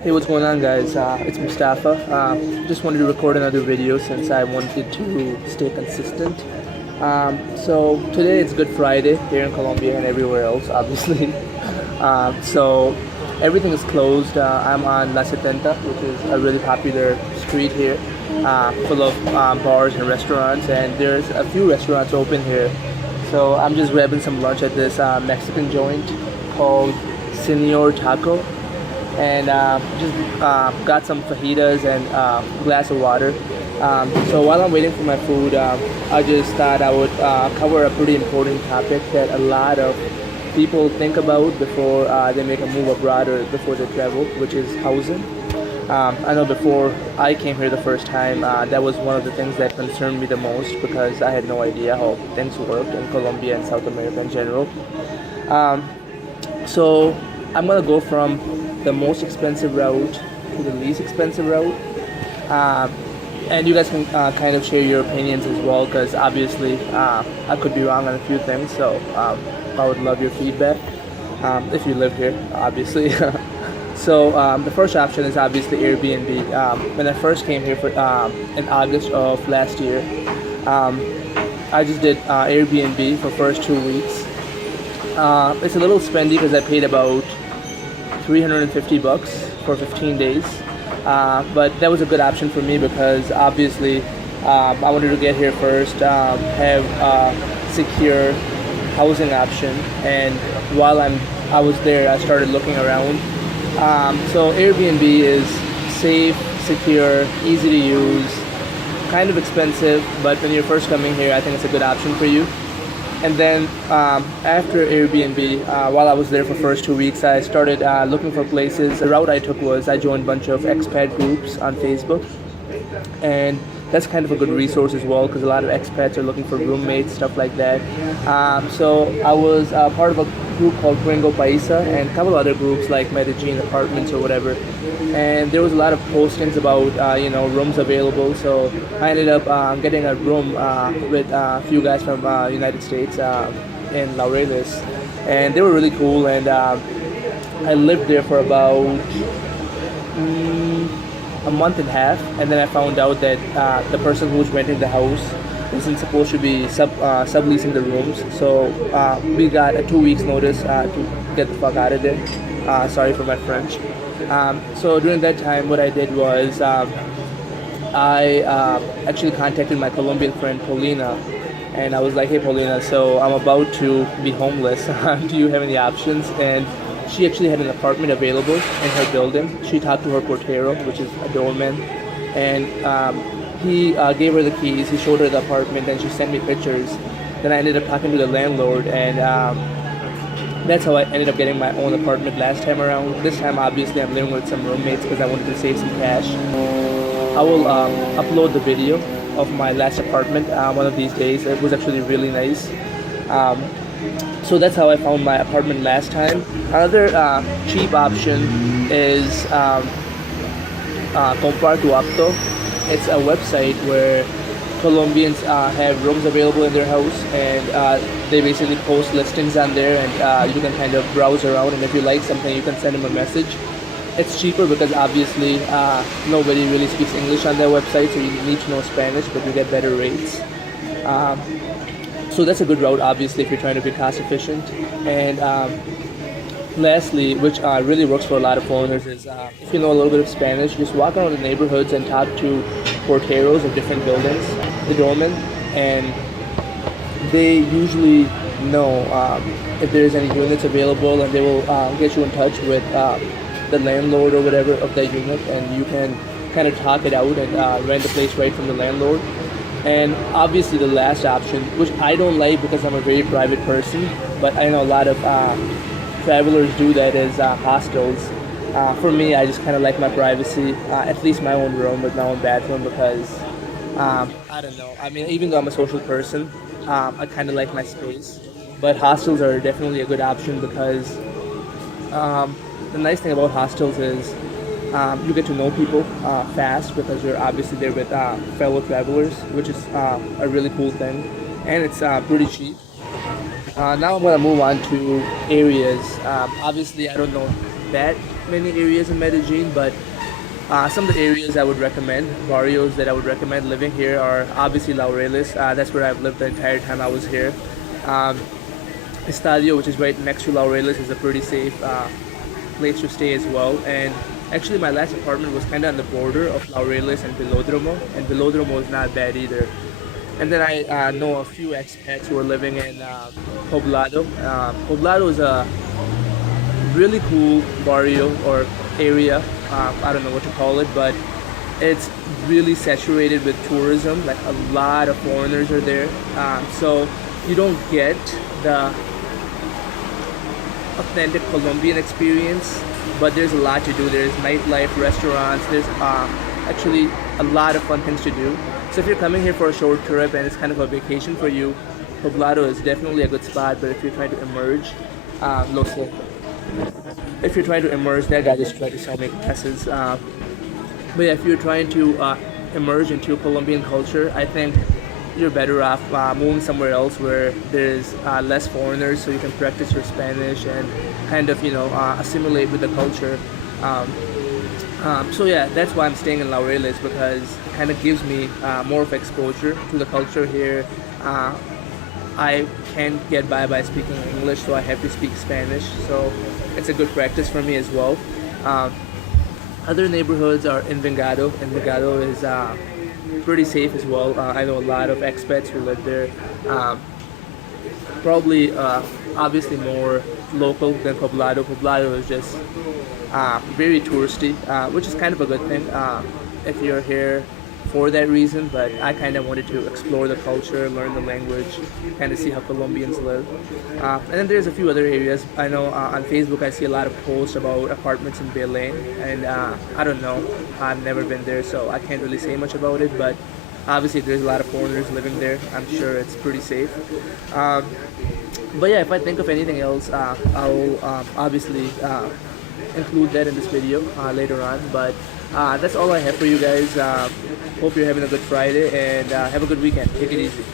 Hey, what's going on, guys? It's Mustafa. Just wanted to record another video since I wanted to stay consistent. So today it's Good Friday here in Colombia and everywhere else, obviously. So everything is closed. I'm on La Setenta, which is a really popular street here, full of bars and restaurants, and there's a few restaurants open here. So I'm just grabbing some lunch at this Mexican joint called Senor Taco, and just got some fajitas and a glass of water. So while I'm waiting for my food, I just thought I would cover a pretty important topic that a lot of people think about before they make a move abroad or before they travel, which is housing. I know before I came here the first time, that was one of the things that concerned me the most because I had no idea how things worked in Colombia and South America in general. So I'm gonna go from the most expensive route to the least expensive route, and you guys can kind of share your opinions as well, because obviously I could be wrong on a few things. So I would love your feedback if you live here, obviously. So the first option is obviously Airbnb. When I first came here in August of last year, I just did Airbnb for first 2 weeks. It's a little spendy because I paid about $350 for 15 days, but that was a good option for me because obviously I wanted to get here first, have a secure housing option, and while I was there, I started looking around. So Airbnb is safe, secure, easy to use, kind of expensive, but when you're first coming here, I think it's a good option for you. And then after Airbnb, while I was there for first 2 weeks, I started looking for places. The route I took was I joined a bunch of expat groups on Facebook, and that's kind of a good resource as well because a lot of expats are looking for roommates, stuff like that. So I was part of a group called Gringo Paisa and a couple other groups like Medellin Apartments or whatever. And there was a lot of postings about rooms available. So I ended up getting a room with a few guys from United States in Laureles, and they were really cool. And I lived there for about a month and a half, and then I found out that the person who was renting the house wasn't supposed to be subleasing the rooms. So we got a 2 weeks notice to get the fuck out of there. Sorry for my French. So during that time, what I did was I actually contacted my Colombian friend Paulina, and I was like, "Hey Paulina, so I'm about to be homeless. Do you have any options?" And she actually had an apartment available in her building. She talked to her portero, which is a doorman, and he gave her the keys. He showed her the apartment, and she sent me pictures. Then I ended up talking to the landlord, and that's how I ended up getting my own apartment last time around. This time, obviously, I'm living with some roommates because I wanted to save some cash. I will upload the video of my last apartment one of these days. It was actually really nice. So that's how I found my apartment last time. Another cheap option is Comprar Tu Apto. It's a website where Colombians have rooms available in their house, and they basically post listings on there, and you can kind of browse around, and if you like something, you can send them a message. It's cheaper because obviously nobody really speaks English on their website, so you need to know Spanish, but you get better rates. So that's a good route, obviously, if you're trying to be cost efficient. And lastly, which really works for a lot of foreigners, is if you know a little bit of Spanish, just walk around the neighborhoods and talk to porteros of different buildings, the doormen, and they usually know if there's any units available, and they will get you in touch with the landlord or whatever of that unit, and you can kind of talk it out and rent the place right from the landlord. And obviously the last option, which I don't like because I'm a very private person, but I know a lot of travelers do that, is hostels. For me, I just kind of like my privacy, at least my own room with my own bathroom, because I don't know. I mean, even though I'm a social person, I kind of like my space. But hostels are definitely a good option because the nice thing about hostels is you get to know people fast because you're obviously there with fellow travelers, which is a really cool thing, and it's pretty cheap. Now I'm gonna move on to areas. Obviously, I don't know that many areas in Medellin, but some of the areas I would recommend, barrios that I would recommend living here are obviously Laureles. That's where I've lived the entire time I was here. Um, Estadio, which is right next to Laureles, is a pretty safe place to stay as well. And actually, my last apartment was kind of on the border of Laureles and Velodromo is not bad either. And then I know a few expats who are living in Poblado. Poblado is a really cool barrio or area. I don't know what to call it, but it's really saturated with tourism. Like a lot of foreigners are there, so you don't get the authentic Colombian experience. But there's a lot to do. There's nightlife, restaurants. There's actually a lot of fun things to do. So if you're coming here for a short trip and it's kind of a vacation for you, Poblado is definitely a good spot. But if you're trying to emerge, no, sir. If you're trying to immerse, that guy just tried to sell me glasses. But yeah, if you're trying to immerse into Colombian culture, I think you're better off moving somewhere else where there's less foreigners, so you can practice your Spanish and kind of assimilate with the culture. So yeah, that's why I'm staying in Laureles, because it kind of gives me more of exposure to the culture here. I can't get by speaking English, so I have to speak Spanish. So it's a good practice for me as well. Um, Other neighborhoods are Envigado. Envigado is pretty safe as well. I know a lot of expats who live there. Probably, obviously, more local than Poblado. Poblado is just very touristy, which is kind of a good thing if you're here for that reason. But I kind of wanted to explore the culture, learn the language, kind of see how Colombians live. And then there's a few other areas. I know on Facebook I see a lot of posts about apartments in Medellin, and I don't know. I've never been there, so I can't really say much about it. But obviously, there's a lot of foreigners living there. I'm sure it's pretty safe. Um, but yeah, if I think of anything else, I'll obviously include that in this video later on. But that's all I have for you guys. Hope you're having a good Friday and have a good weekend. Take it easy.